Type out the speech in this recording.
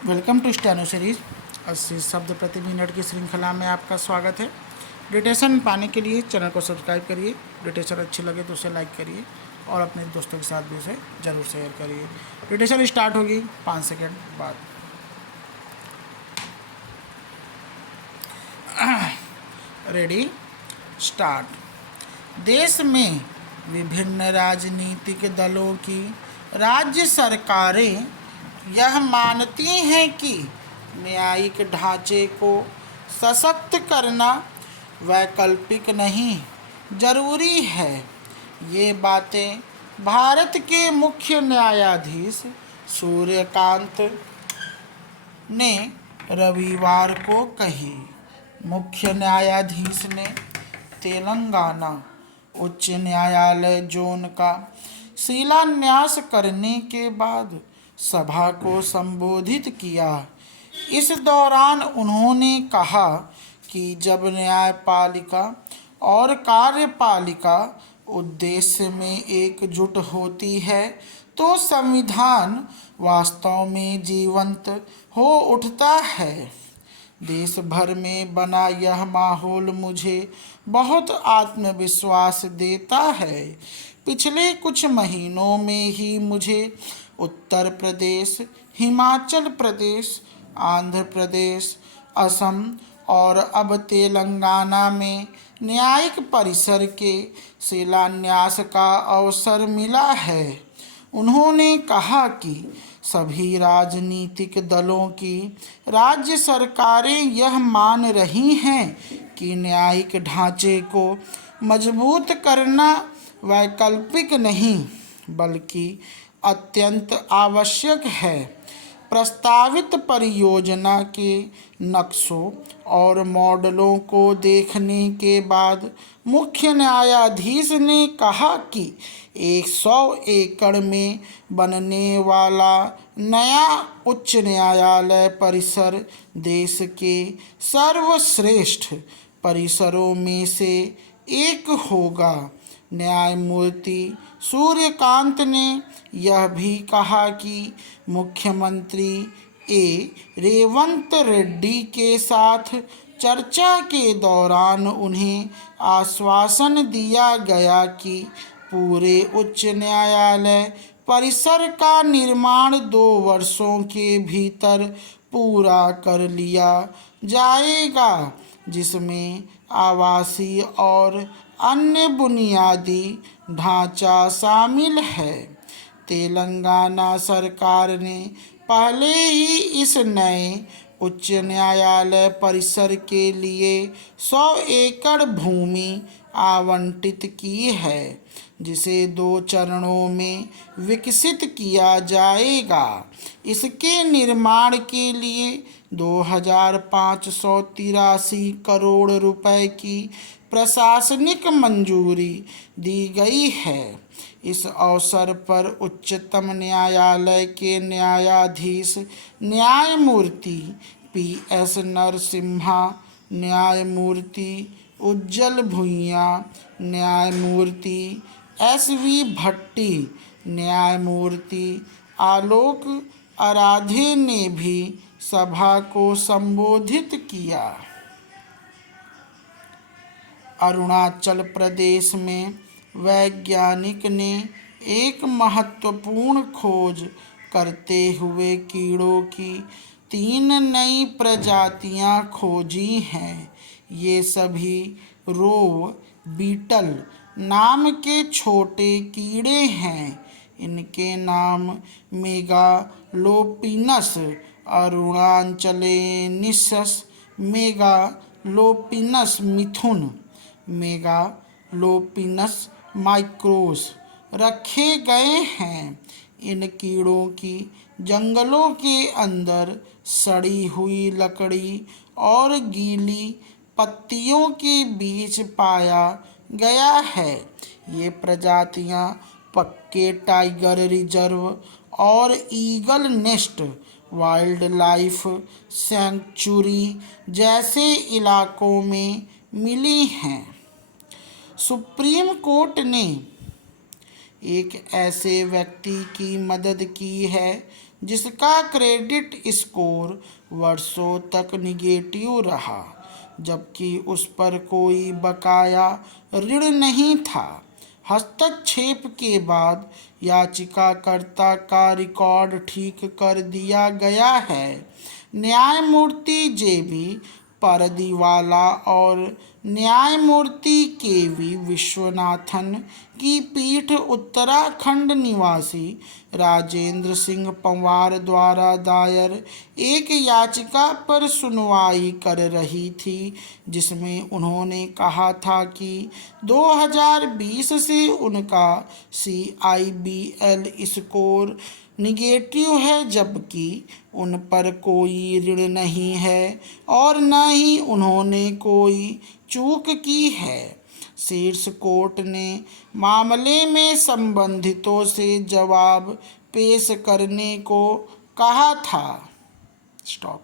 Welcome to steno series 80 शब्द प्रति minute की श्रृंखला में आपका स्वागत है। डिटेशन पाने के लिए चैनल को सब्सक्राइब करिए। डिटेशन अच्छी लगे तो उसे लाइक करिए और अपने दोस्तों के साथ भी उसे ज़रूर शेयर करिए। डिटेशन स्टार्ट होगी 5 सेकंड बाद। Ready start. देश में विभिन्न राजनीतिक दलों की राज्य सरकारें यह मानती हैं कि न्यायिक ढांचे को सशक्त करना वैकल्पिक नहीं, जरूरी है। ये बातें भारत के मुख्य न्यायाधीश सूर्यकांत ने रविवार को कही। मुख्य न्यायाधीश ने तेलंगाना उच्च न्यायालय जोन का शिलान्यास करने के बाद सभा को संबोधित किया। इस दौरान उन्होंने कहा कि जब न्यायपालिका और कार्यपालिका उद्देश्य में एकजुट होती है तो संविधान वास्तव में जीवंत हो उठता है। देश भर में बना यह माहौल मुझे बहुत आत्मविश्वास देता है। पिछले कुछ महीनों में ही मुझे उत्तर प्रदेश, हिमाचल प्रदेश, आंध्र प्रदेश, असम और अब तेलंगाना में न्यायिक परिसर के शिलान्यास का अवसर मिला है। उन्होंने कहा कि सभी राजनीतिक दलों की राज्य सरकारें यह मान रही हैं कि न्यायिक ढांचे को मजबूत करना वैकल्पिक नहीं बल्कि अत्यंत आवश्यक है। प्रस्तावित परियोजना के नक्शों और मॉडलों को देखने के बाद मुख्य न्यायाधीश ने कहा कि 100 एकड़ में बनने वाला नया उच्च न्यायालय परिसर देश के सर्वश्रेष्ठ परिसरों में से एक होगा। न्यायमूर्ति सूर्यकांत ने यह भी कहा कि मुख्यमंत्री रेवंत रेड्डी के साथ चर्चा के दौरान उन्हें आश्वासन दिया गया कि पूरे उच्च न्यायालय परिसर का निर्माण 2 वर्षों के भीतर पूरा कर लिया जाएगा, जिसमें आवासीय और अन्य बुनियादी ढांचा शामिल है। तेलंगाना सरकार ने पहले ही इस नए उच्च न्यायालय परिसर के लिए 100 एकड़ भूमि आवंटित की है, जिसे 2 चरणों में विकसित किया जाएगा। इसके निर्माण के लिए 2583 करोड़ रुपए की प्रशासनिक मंजूरी दी गई है। इस अवसर पर उच्चतम न्यायालय के न्यायाधीश न्यायमूर्ति PS नरसिम्हा, न्यायमूर्ति उज्जल भुइयां, न्यायमूर्ति SV भट्टी, न्यायमूर्ति आलोक आराधे ने भी सभा को संबोधित किया। अरुणाचल प्रदेश में वैज्ञानिक ने एक महत्वपूर्ण खोज करते हुए कीड़ों की 3 नई प्रजातियां खोजी हैं। ये सभी रोव बीटल नाम के छोटे कीड़े हैं। इनके नाम मेगालोपिनस अरुणाचलेनिसस, मेगालोपिनस मिथुन, मेगालोपिनस माइक्रोस रखे गए हैं। इन कीड़ों की जंगलों के अंदर सड़ी हुई लकड़ी और गीली पत्तियों के बीच पाया गया है। ये प्रजातियां पक्के टाइगर रिजर्व और eagle nest wild life sanctuary जैसे इलाकों में मिली हैं। सुप्रीम कोर्ट ने एक ऐसे व्यक्ति की मदद की है जिसका क्रेडिट स्कोर वर्षों तक निगेटिव रहा, जबकि उस पर कोई बकाया ऋण नहीं था। हस्तक्षेप के बाद याचिकाकर्ता का रिकॉर्ड ठीक कर दिया गया है। न्यायमूर्ति जेबी पारदीवाला और न्यायमूर्ति केवी विश्वनाथन की पीठ उत्तराखंड निवासी राजेंद्र सिंह पंवार द्वारा दायर एक याचिका पर सुनवाई कर रही थी, जिसमें उन्होंने कहा था कि 2020 से उनका CIBL स्कोर निगेटिव है, जबकि उन पर कोई ऋण नहीं है और न ही उन्होंने कोई चूक की है। शीर्ष कोर्ट ने मामले में संबंधितों से जवाब पेश करने को कहा था। स्टॉप।